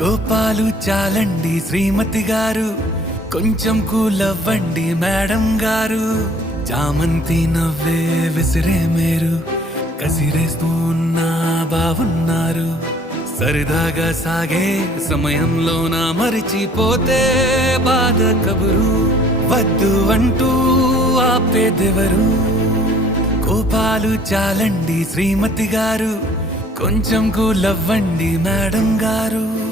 కోపాలు చాలండి శ్రీమతి గారు, కొంచెం కూలవ్వండి మేడం గారు. చామంతి నవ్వే విసిరే మేరు, కసిరేస్తూ ఉన్నా బావున్నారు. సరదాగా సాగే సమయంలోన మరిచిపోతే బాధ కబురు. వద్దు అంటూ ఆపేదెవరు? కోపాలు చాలండి శ్రీమతి గారు, కొంచెం కూలవ్వండి మేడం గారు.